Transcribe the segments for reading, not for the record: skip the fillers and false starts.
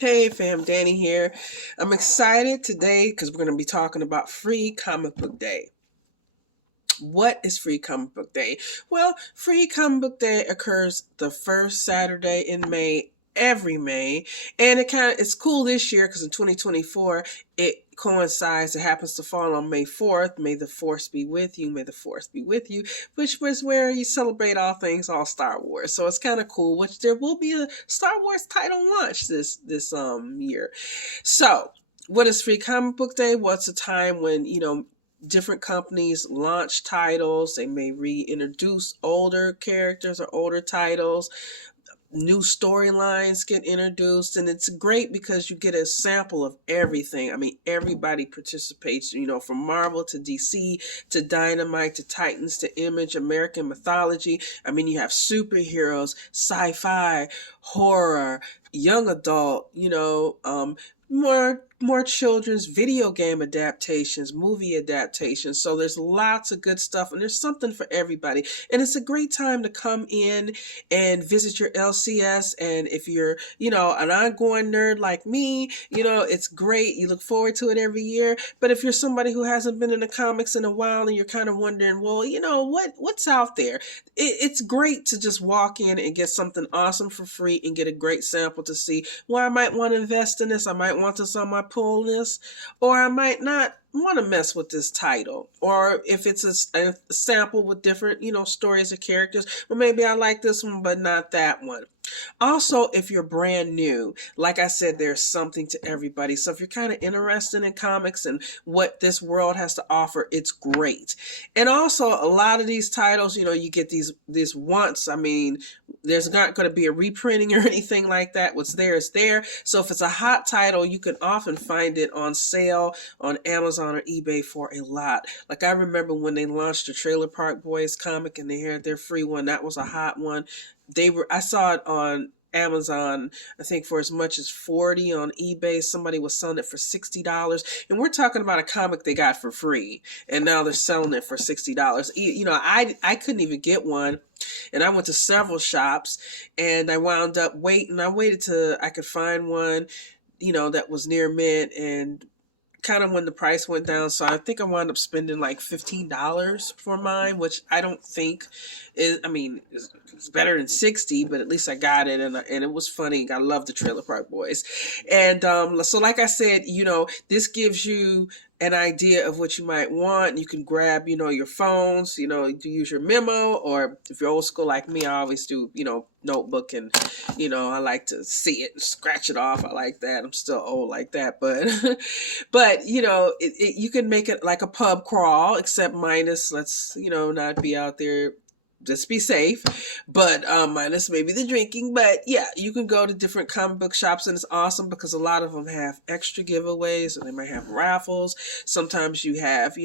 Hey fam, Danny here. I'm excited today because we're going to be talking about Free Comic Book Day. What is Free Comic Book Day? Well, Free Comic Book Day occurs the first Saturday in May, every May, and it's cool this year because in 2024 it coincides. It happens to fall on May 4th. May the force be with you. May the force be with you, which was where you celebrate all Star Wars. So it's kind of cool. Which there will be a Star Wars title launch this year. So what is Free Comic Book Day? Well, it's a time when different companies launch titles. They may reintroduce older characters or older titles. New storylines get introduced, and it's great because you get a sample of everything. I mean, everybody participates, from Marvel to DC to Dynamite to Titans to Image, American mythology. I mean, you have superheroes, sci-fi, horror, young adult, more children's video game adaptations, movie adaptations. So there's lots of good stuff, and there's something for everybody. And it's a great time to come in and visit your LCS. And if you're, an ongoing nerd like me, it's great. You look forward to it every year. But if you're somebody who hasn't been in the comics in a while and you're kind of wondering, well, what's out there? It's great to just walk in and get something awesome for free and get a great sample to see, well, I might want to invest in this. I might want this on my pull list, or I might not want to mess with this title. Or if it's a sample with different, stories or characters, well, maybe I like this one, but not that one. Also, if you're brand new, like I said, there's something to everybody. So if you're kind of interested in comics and what this world has to offer, it's great. And also, a lot of these titles, you get these once. I mean, there's not going to be a reprinting or anything like that. What's there is there. So if it's a hot title, you can often find it on sale on Amazon or eBay for a lot. Like I remember when they launched the Trailer Park Boys comic and they had their free one. That was a hot one. I saw it on Amazon, I think for as much as 40. On eBay, somebody was selling it for $60. And we're talking about a comic they got for free. And now they're selling it for $60. I couldn't even get one. And I went to several shops and I wound up waiting. I waited till I could find one, that was near mint, and kind of when the price went down. So I think I wound up spending like $15 for mine, which I don't think it's better than 60, but at least I got it. And it was funny. I love the Trailer Park Boys. And so like I said, this gives you an idea of what you might want. You can grab, your phones, to use your memo, or if you're old school like me, I always do, notebook, and, I like to see it and scratch it off. I like that. I'm still old like that, but, but, you can make it like a pub crawl, except minus, let's, not be out there, just be safe, but minus maybe the drinking. But yeah, you can go to different comic book shops, and it's awesome because a lot of them have extra giveaways, or they might have raffles. Sometimes you have,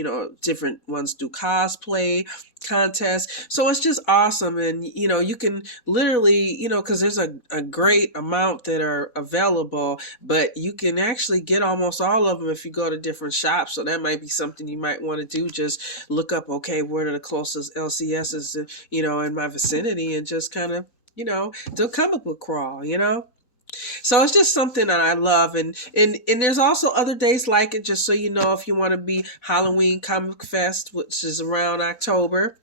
different ones do cosplay contests. So it's just awesome. And, you can literally, because there's a great amount that are available, but you can actually get almost all of them if you go to different shops. So that might be something you might want to do. Just look up, okay, where are the closest LCSs, in my vicinity, and just kind of, do a comic book crawl, So it's just something that I love. And there's also other days like it, just so you know, if you want to be Halloween Comic Fest, which is around October.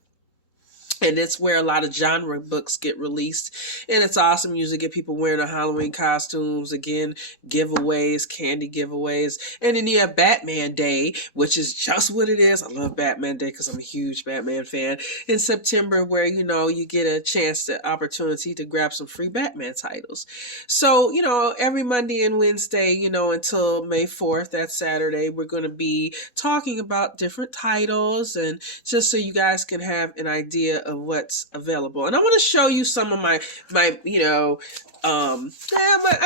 And it's where a lot of genre books get released. And it's awesome. Usually get people wearing their Halloween costumes. Again, giveaways, candy giveaways. And then you have Batman Day, which is just what it is. I love Batman Day because I'm a huge Batman fan. In September, where, you get a chance, the opportunity to grab some free Batman titles. So, every Monday and Wednesday, until May 4th, that Saturday, we're going to be talking about different titles, and just so you guys can have an idea of what's available. And I want to show you some of my I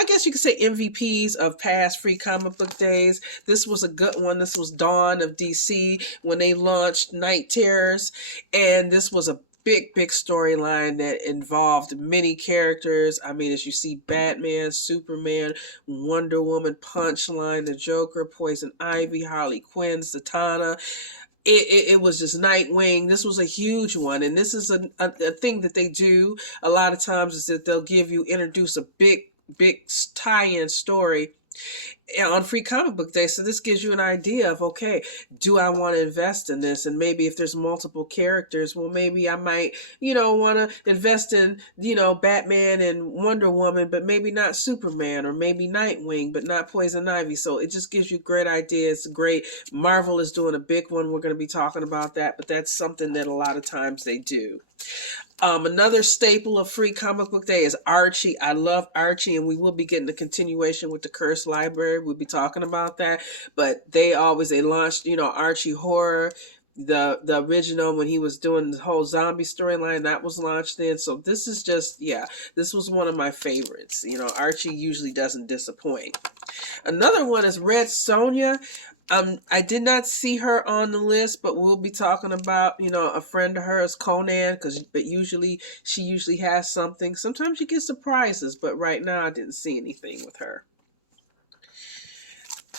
guess you could say MVPs of past Free Comic Book Days. This was a good one. This was Dawn of DC when they launched Night Terrors, and this was a big storyline that involved many characters. I mean, as you see, Batman, Superman, Wonder Woman, Punchline, the Joker, Poison Ivy, Harley Quinn, Zatanna. It was just Nightwing. This was a huge one. And this is a thing that they do a lot of times, is that they'll introduce a big big tie-in story on Free Comic Book Day. So this gives you an idea of, okay, do I want to invest in this? And maybe if there's multiple characters, well, maybe I might, want to invest in, Batman and Wonder Woman, but maybe not Superman, or maybe Nightwing, but not Poison Ivy. So it just gives you great ideas. Great. Marvel is doing a big one. We're going to be talking about that, but that's something that a lot of times they do. Another staple of Free Comic Book Day is Archie. I love Archie, and we will be getting the continuation with the Cursed Library. We'll be talking about that. But they launched, Archie Horror, the original, when he was doing the whole zombie storyline, that was launched then. So this is just, this was one of my favorites. Archie usually doesn't disappoint. Another one is Red Sonja. I did not see her on the list, but we'll be talking about, a friend of hers, Conan, but she usually has something. Sometimes you get surprises, but right now I didn't see anything with her.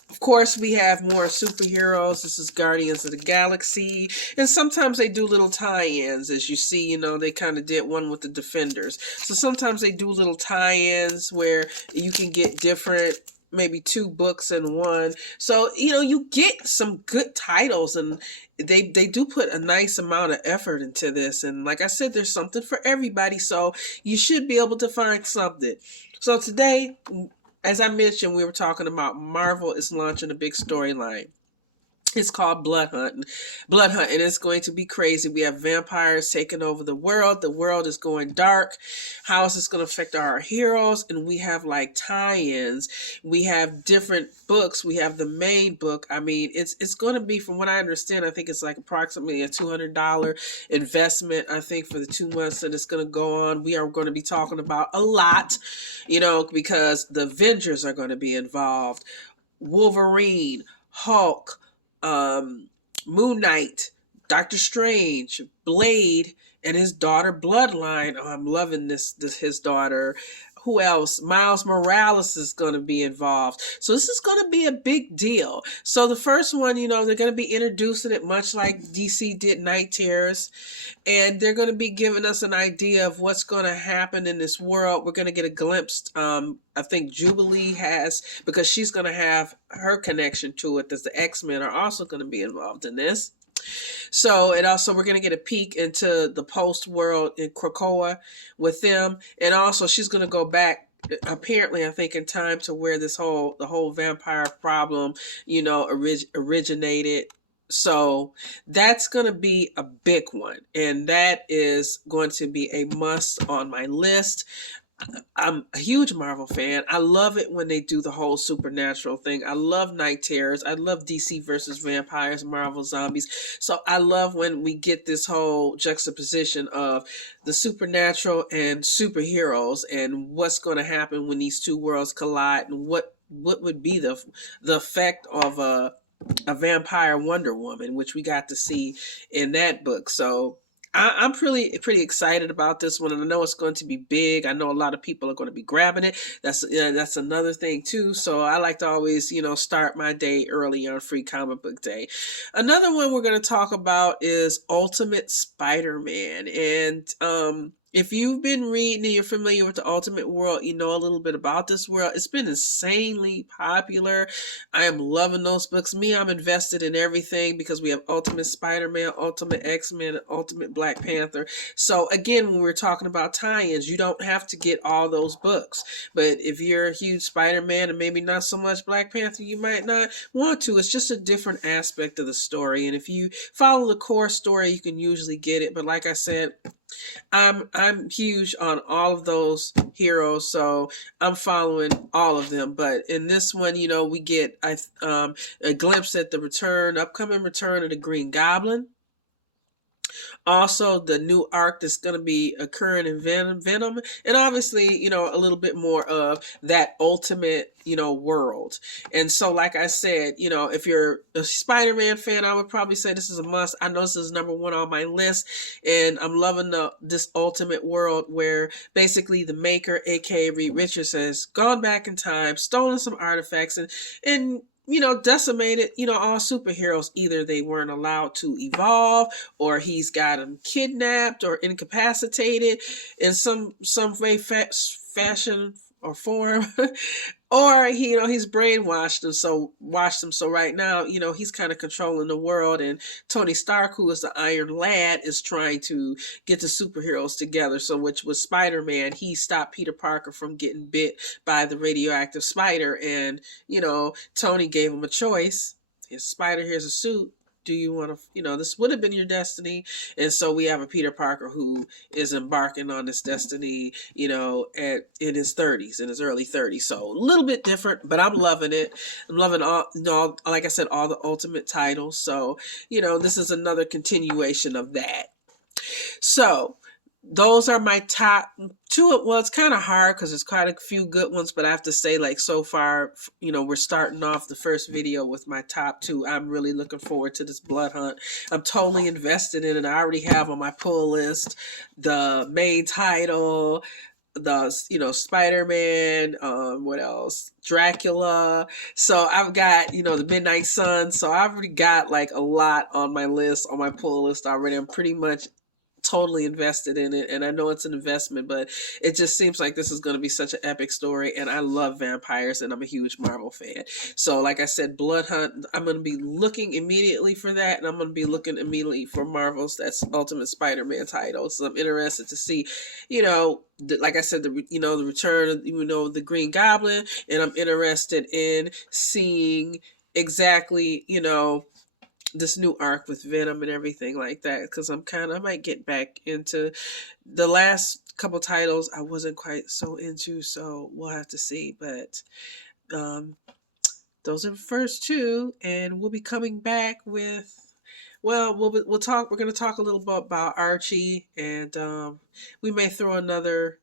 Of course, we have more superheroes. This is Guardians of the Galaxy. And sometimes they do little tie-ins. As you see, they kind of did one with the Defenders. So sometimes they do little tie-ins where you can get different, maybe 2 books in one. So, you get some good titles, and they do put a nice amount of effort into this. And like I said, there's something for everybody. So you should be able to find something. So today, as I mentioned, we were talking about Marvel is launching a big storyline. It's called Blood Hunt, and it's going to be crazy. We have vampires taking over the world. The world is going dark. How is this going to affect our heroes? And we have like tie-ins. We have different books. We have the main book. I mean, it's going to be, from what I understand, I think it's like approximately a $200 investment, I think, for the 2 months that it's going to go on. We are going to be talking about a lot, because the Avengers are going to be involved. Wolverine, Hulk, Moon Knight, Doctor Strange, Blade, and his daughter Bloodline. Oh, I'm loving this his daughter. Who else? Miles Morales is going to be involved. So this is going to be a big deal. So the first one, they're going to be introducing it much like DC did Night Terrors. And they're going to be giving us an idea of what's going to happen in this world. We're going to get a glimpse. I think Jubilee has, because she's going to have her connection to it, as the X-Men are also going to be involved in this. So, and also we're going to get a peek into the post world in Krakoa with them. And also she's going to go back, apparently, I think, in time to where the whole vampire problem, originated. So that's going to be a big one. And that is going to be a must on my list. I'm a huge Marvel fan. I love it when they do the whole supernatural thing. I love Night Terrors. I love DC versus vampires, Marvel zombies. So I love when we get this whole juxtaposition of the supernatural and superheroes, and what's going to happen when these two worlds collide, and what would be the effect of a vampire Wonder Woman, which we got to see in that book. So I'm pretty excited about this one, and I know it's going to be big. I know a lot of people are going to be grabbing it. That's another thing too. So I like to always, start my day early on Free Comic Book Day. Another one we're going to talk about is Ultimate Spider-Man, and if you've been reading and you're familiar with the Ultimate World, you know a little bit about this world. It's been insanely popular. I am loving those books. I'm invested in everything, because we have Ultimate Spider-Man, Ultimate X-Men, Ultimate Black Panther. So again, when we're talking about tie-ins, you don't have to get all those books. But if you're a huge Spider-Man and maybe not so much Black Panther, you might not want to. It's just a different aspect of the story. And if you follow the core story, you can usually get it. But like I said, I'm huge on all of those heroes, so I'm following all of them. But in this one, we get a glimpse at the upcoming return of the Green Goblin. Also, the new arc that's going to be occurring in Venom, and obviously, a little bit more of that Ultimate, world. And so, like I said, if you're a Spider-Man fan, I would probably say this is a must. I know this is #1 on my list, and I'm loving this Ultimate world where basically the maker, aka Reed Richards, has gone back in time, stolen some artifacts, and decimated, all superheroes. Either they weren't allowed to evolve, or he's got them kidnapped or incapacitated in some way, fashion, or form. Or he, he's brainwashed him, so washed him. So right now, he's kind of controlling the world, and Tony Stark, who is the Iron Lad, is trying to get the superheroes together. So, which was Spider-Man, he stopped Peter Parker from getting bit by the radioactive spider, and Tony gave him a choice. Here's a spider, here's a suit. Do you want to, this would have been your destiny. And so we have a Peter Parker who is embarking on this destiny, in his 30s, in his early 30s. So a little bit different, but I'm loving it. I'm loving all, like I said, all the Ultimate titles. So, this is another continuation of that. So those are my top two. Well, it's kind of hard because there's quite a few good ones, but I have to say, like, so far, we're starting off the first video with my top two. I'm really looking forward to this Blood Hunt. I'm totally invested in it. I already have on my pull list the main title, the Spider-Man, what else, Dracula. So I've got the Midnight Sun. So I've already got like a lot on my list, on my pull list already. I'm pretty much totally invested in it, and I know it's an investment, but it just seems like this is going to be such an epic story, and I love vampires, and I'm a huge Marvel fan. So like I said, Blood Hunt, I'm going to be looking immediately for that, and I'm going to be looking immediately for Marvel's that's Ultimate Spider-Man title. So I'm interested to see, like I said, the return of the Green Goblin, and I'm interested in seeing exactly this new arc with Venom and everything like that, because I might get back into the last couple titles I wasn't quite so into, so we'll have to see. But those are the first two, and we'll be coming back with, well, we'll talk. We're going to talk a little bit about Archie, and we may throw another.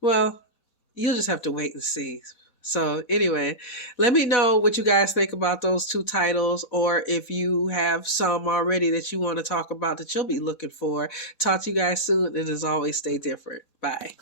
Well, you'll just have to wait and see. So anyway, let me know what you guys think about those two titles, or if you have some already that you want to talk about that you'll be looking for. Talk to you guys soon, and as always, stay different. Bye.